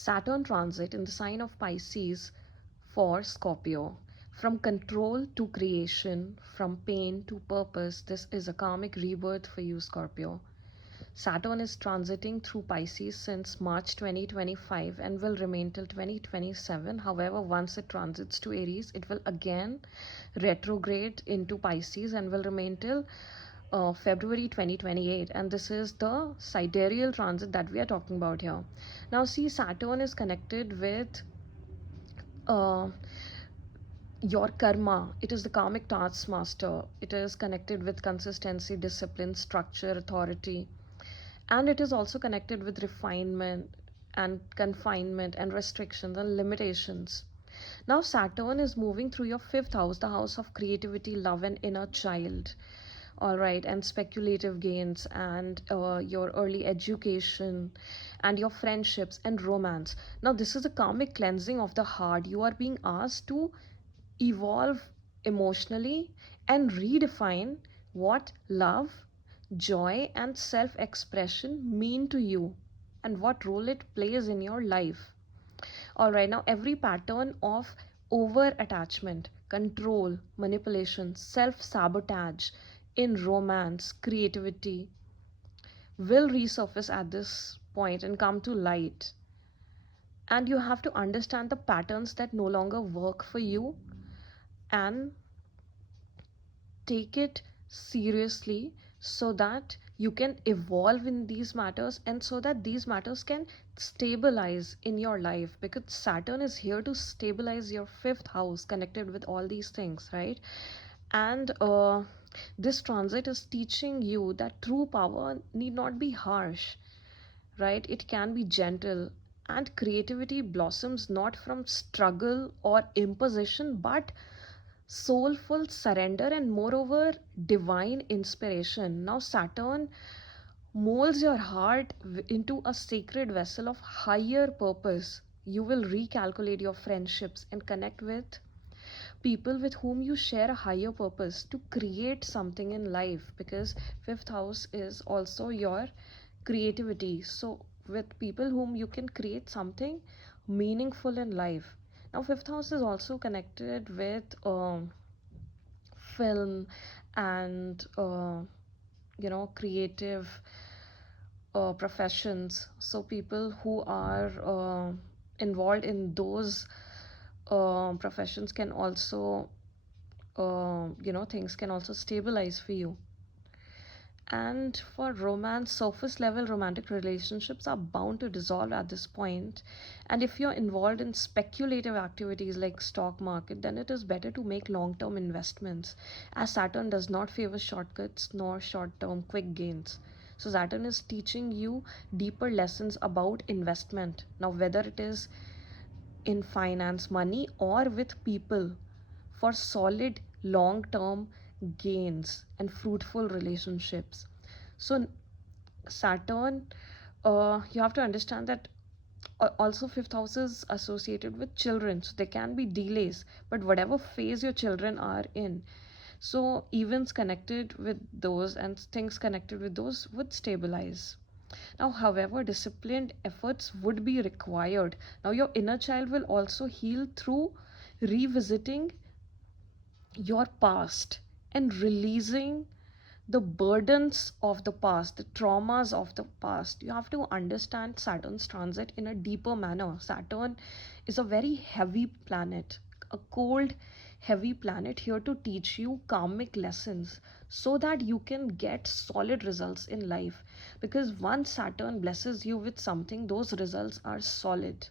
Saturn transit in the sign of Pisces for Scorpio. From control to creation, from pain to purpose, this is a karmic rebirth for you, Scorpio. Saturn is transiting through Pisces since March 2025 and will remain till 2027. However, once it transits to Aries, it will again retrograde into Pisces and will remain till February 2028, and this is the sidereal transit that we are talking about here. Now, see, Saturn is connected with uh, your karma. It is the karmic taskmaster. It is connected with consistency, discipline, structure, authority, and it is also connected with refinement and confinement and restrictions and limitations. Now, Saturn is moving through your fifth house, the house of creativity, love, and inner child. All right, and speculative gains, and your early education, and your friendships and romance. Now, this is a karmic cleansing of the heart. You are being asked to evolve emotionally and redefine what love, joy, and self expression mean to you and what role it plays in your life. All right, now every pattern of over attachment, control, manipulation, self sabotage in romance, creativity will resurface at this point and come to light. And you have to understand the patterns that no longer work for you and take it seriously so that you can evolve in these matters and so that these matters can stabilize in your life, because Saturn is here to stabilize your fifth house connected with all these things, right? And this transit is teaching you that true power need not be harsh, right? It can be gentle, and creativity blossoms not from struggle or imposition but soulful surrender and moreover divine inspiration. Now, Saturn molds your heart into a sacred vessel of higher purpose. You will recalculate your friendships and connect with people with whom you share a higher purpose to create something in life, because fifth house is also your creativity. So with people whom you can create something meaningful in life. Now, fifth house is also connected with film and creative professions. So people who are involved in those professions can also things can also stabilize for you. And for romance, surface level romantic relationships are bound to dissolve at this point. And if you're involved in speculative activities like stock market, then it is better to make long term investments, as Saturn does not favor shortcuts nor short term quick gains. So Saturn is teaching you deeper lessons about investment. Now, whether it is in finance, money, or with people, for solid long term gains and fruitful relationships. So, Saturn, you have to understand that also fifth house is associated with children, so there can be delays, but whatever phase your children are in, so events connected with those and things connected with those would stabilize. Now, however, disciplined efforts would be required. Now, your inner child will also heal through revisiting your past and releasing the burdens of the past, the traumas of the past. You have to understand Saturn's transit in a deeper manner. Saturn is a very heavy planet, a cold, heavy planet here to teach you karmic lessons so that you can get solid results in life. Because once Saturn blesses you with something, those results are solid.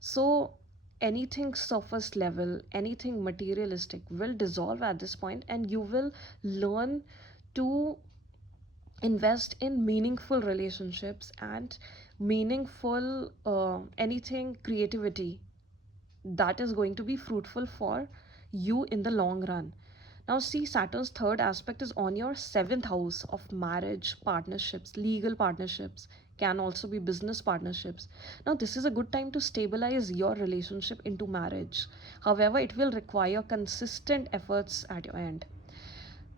So, anything surface level, anything materialistic will dissolve at this point, and you will learn to invest in meaningful relationships and meaningful anything creativity that is going to be fruitful for you in the long run. Now, see, Saturn's third aspect is on your seventh house of marriage, partnerships, legal partnerships, can also be business partnerships. Now, this is a good time to stabilize your relationship into marriage. However, it will require consistent efforts at your end.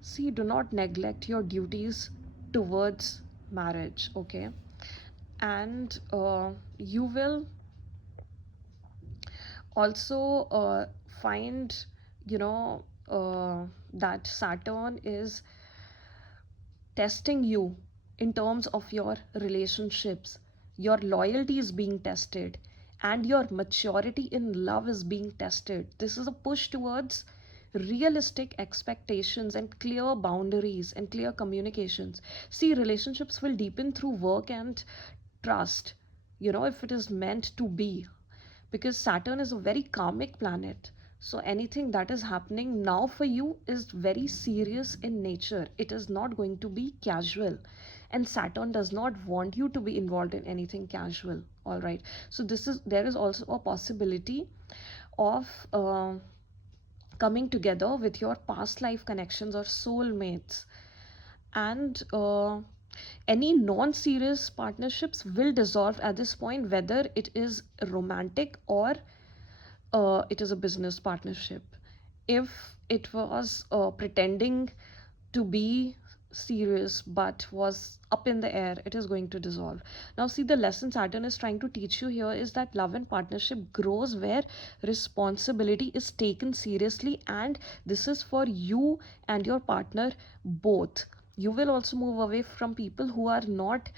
See, do not neglect your duties towards marriage, okay? And you will Also find, you know, that Saturn is testing you in terms of your relationships. Your loyalty is being tested, and your maturity in love is being tested. This is a push towards realistic expectations and clear boundaries and clear communications. See, relationships will deepen through work and trust, if it is meant to be, because Saturn is a very karmic planet. So anything that is happening now for you is very serious in nature. It is not going to be casual. And Saturn does not want you to be involved in anything casual. All right. So there is also a possibility of coming together with your past life connections or soulmates. And any non-serious partnerships will dissolve at this point, whether it is romantic or it is a business partnership. If it was pretending to be serious but was up in the air, it is going to dissolve. Now, see, the lesson Saturn is trying to teach you here is that love and partnership grows where responsibility is taken seriously, and this is for you and your partner both. You will also move away from people who are not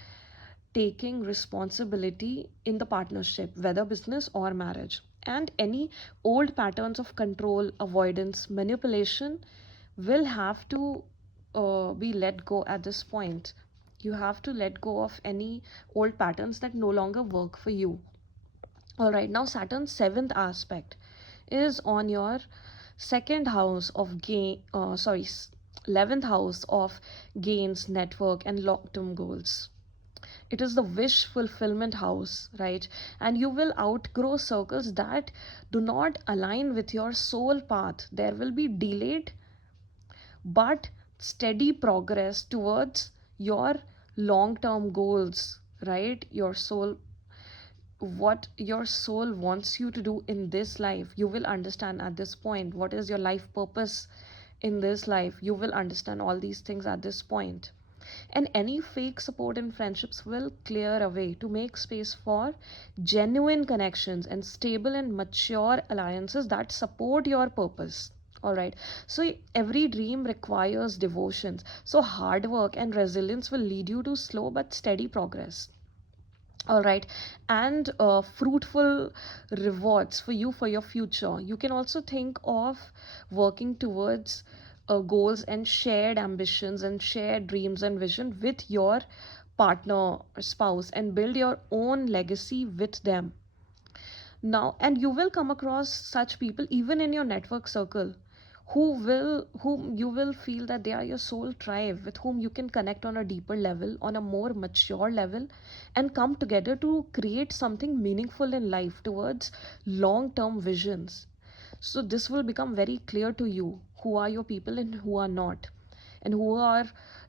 taking responsibility in the partnership, whether business or marriage. And any old patterns of control, avoidance, manipulation will have to be let go at this point. You have to let go of any old patterns that no longer work for you. All right, now Saturn's seventh aspect is on your second house of 11th house of gains, network, and long term goals. It is the wish fulfillment house, right? And you will outgrow circles that do not align with your soul path. There will be delayed but steady progress towards your long term goals, right? What your soul wants you to do in this life, you will understand at this point. What is your life purpose in this life? You will understand all these things at this point. And any fake support in friendships will clear away to make space for genuine connections and stable and mature alliances that support your purpose. All right. So every dream requires devotions. So hard work and resilience will lead you to slow but steady progress. All right. And fruitful rewards for you for your future. You can also think of working towards goals and shared ambitions and shared dreams and vision with your partner or spouse, and build your own legacy with them. Now, and you will come across such people even in your network circle, whom you will feel that they are your soul tribe, with whom you can connect on a deeper level, on a more mature level, and come together to create something meaningful in life towards long term visions. So this will become very clear to you who are your people and who are not, and who are,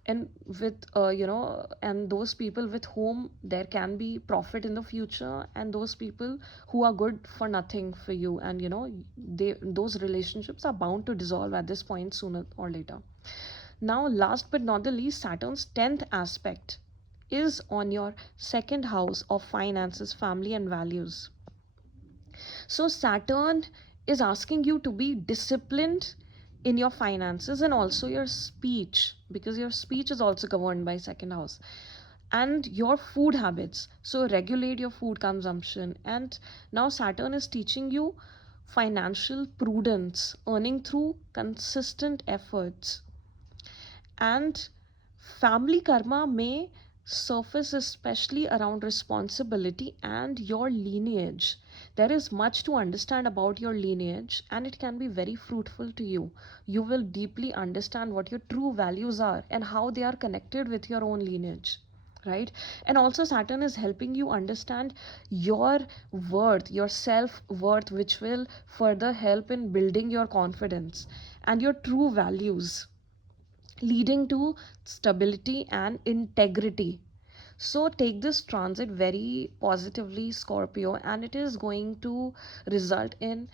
and with and those people with whom there can be profit in the future, and those people who are good for nothing for you. And those relationships are bound to dissolve at this point sooner or later. Now, last but not the least, Saturn's 10th aspect is on your second house of finances, family, and values. So Saturn is asking you to be disciplined in your finances and also your speech, because your speech is also governed by second house, and your food habits. So regulate your food consumption. And now Saturn is teaching you financial prudence, earning through consistent efforts. And family karma may surface, especially around responsibility and your lineage. There is much to understand about your lineage, and it can be very fruitful to you. You will deeply understand what your true values are and how they are connected with your own lineage, right? And also Saturn is helping you understand your worth, your self-worth, which will further help in building your confidence and your true values, leading to stability and integrity. So take this transit very positively, Scorpio, and it is going to result in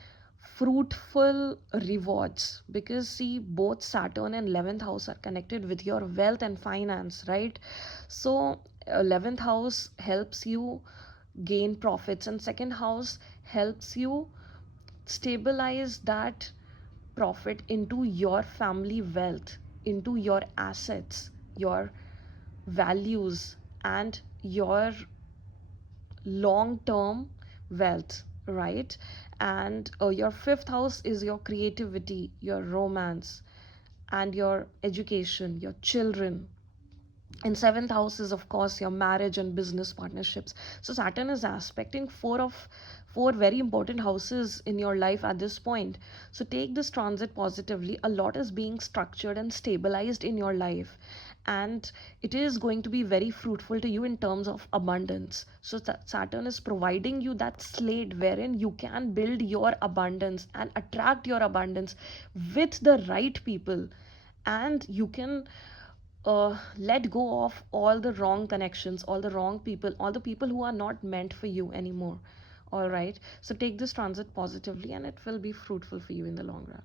fruitful rewards, because see, both Saturn and 11th house are connected with your wealth and finance, right? So 11th house helps you gain profits, and second house helps you stabilize that profit into your family wealth, into your assets, your values, and your long term wealth, right? And your fifth house is your creativity, your romance, and your education, your children. And seventh house is of course your marriage and business partnerships. So Saturn is aspecting four very important houses in your life at this point. So take this transit positively. A lot is being structured and stabilized in your life, and it is going to be very fruitful to you in terms of abundance. So Saturn is providing you that slate wherein you can build your abundance and attract your abundance with the right people, and you can let go of all the wrong connections, all the wrong people, all the people who are not meant for you anymore. All right. So take this transit positively and it will be fruitful for you in the long run.